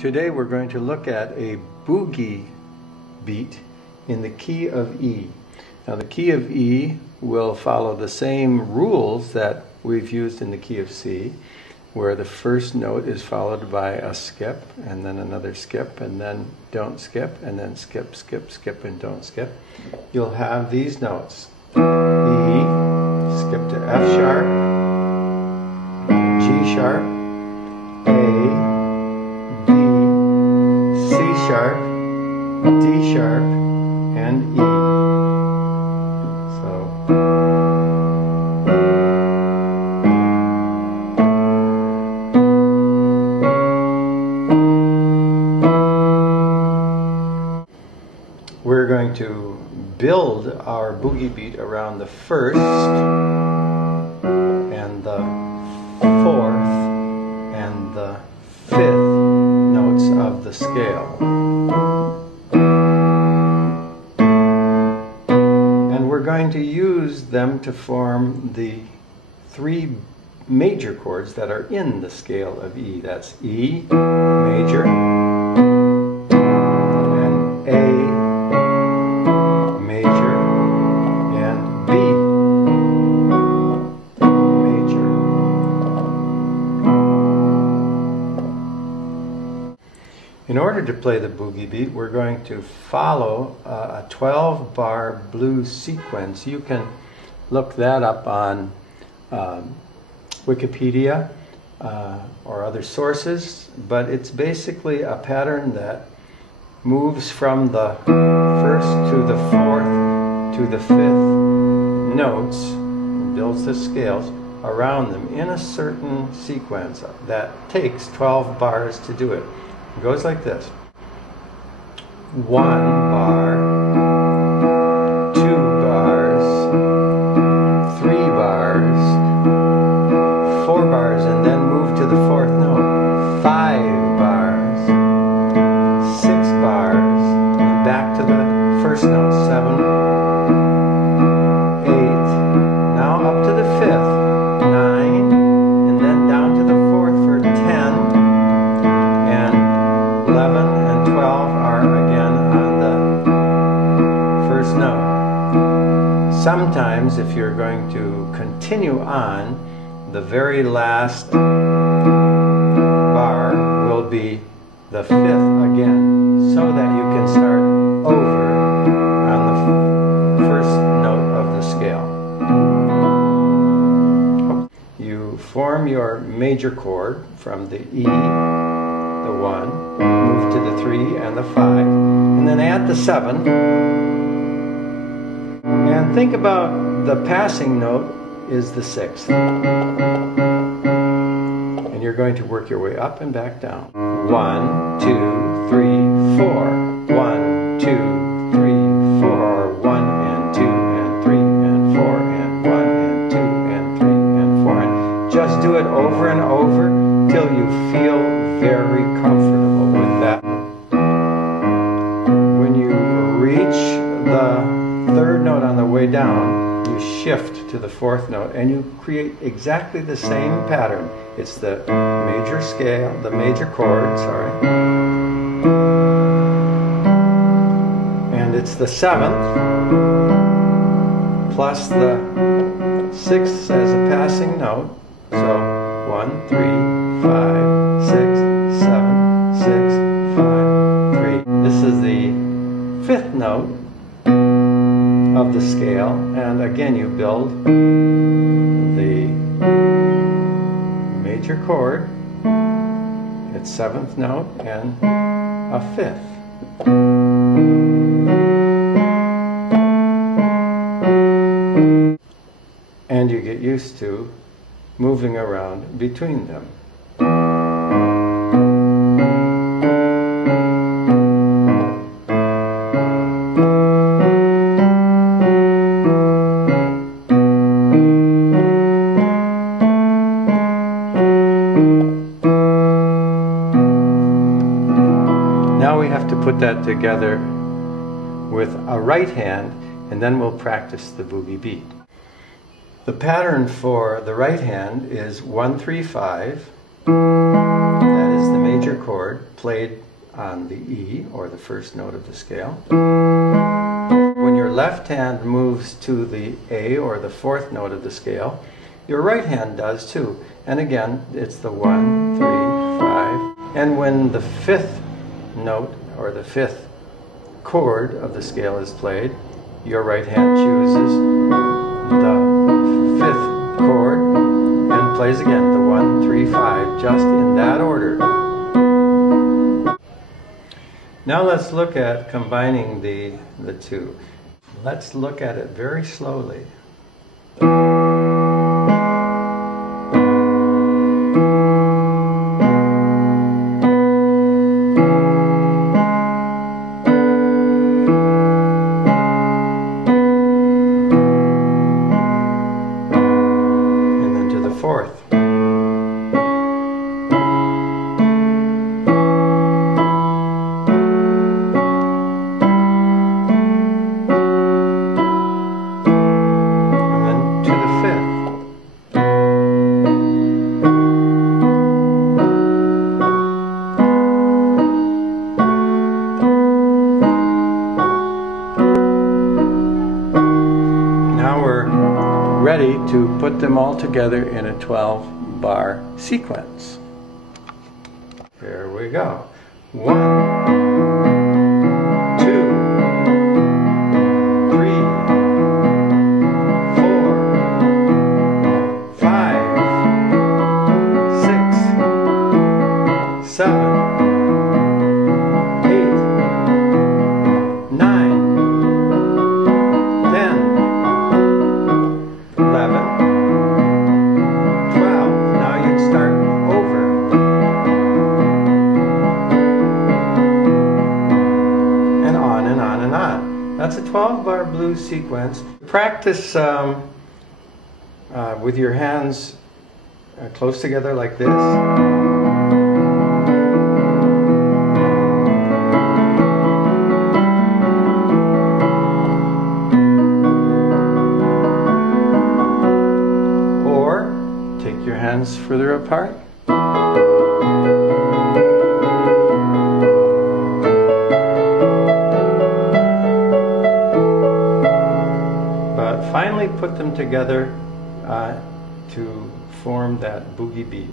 Today we're going to look at a boogie beat in the key of E. Now the key of E will follow the same rules that we've used in the key of C, where the first note is followed by a skip and then another skip and then don't skip and then skip, skip, skip and don't skip. You'll have these notes: E, skip to F sharp, G sharp, A, C sharp, D sharp, and E. So we're going to build our boogie beat around the first and the fourth and the fifth notes of the scale. And we're going to use them to form the three major chords that are in the scale of E. That's E major, and A major, and B major. In order to play the boogie beat, we're going to follow a 12-bar blues sequence. You can look that up on Wikipedia or other sources, but it's basically a pattern that moves from the first to the fourth to the fifth notes, builds the scales around them in a certain sequence that takes 12 bars to do it. It goes like this: 1 bar, 2 bars, 3 bars, 4 bars, and then move to the fourth note, 5 bars, 6 bars, and back to the first note, 7, 8, now up to the fifth, 9, and then down to the fourth for 10, and 11 and 12 are again on the first note. Sometimes, if you're going to continue on, the very last bar will be the fifth again, so that you can start over on the first note of the scale. You form your major chord from the E, the 1, move to the 3 and the 5, and then add the 7. And think about the passing note is the 6th. And you're going to work your way up and back down. 1, 2, 3, 4. 1, 2, 3, 4. 1 and 2 and 3 and 4 and 1 and 2 and 3 and 4. And just do it over and over till you feel very comfortable with that. When you reach the third note on the way down, you shift to the fourth note and you create exactly the same pattern. It's the major scale, the major chord, sorry. And it's the 7th plus the 6th as a passing note. So 1, 3, 5, 6, 7, 6, 5, 3. This is the fifth note of the scale, and again you build the major chord, its 7th note, and a 5th. And you get used to moving around between them. Now we have to put that together with a right hand, and then we'll practice the boogie beat. The pattern for the right hand is 1, 3, 5. That is the major major chord played on the E, or the first note of the scale. When your left hand moves to the A, or the fourth note of the scale, your right hand does too. And again, it's the 1, 3, 5. And when the fifth note, or the fifth chord of the scale is played, your right hand chooses the fifth chord and plays again the 1, 3, 5, just in that order. Now let's look at combining the two. Let's look at it very slowly. Fourth. And then to the fifth. Now we're ready to put them all together in a 12-bar sequence. Here we go. 1, 2, 3, 4, 5, 6, 7, 8, 9, 10, 11, 12. Now you'd start over. And on and on and on. That's a 12-bar blues sequence. Practice with your hands close together like this. Take your hands further apart. But finally put them together to form that boogie beat.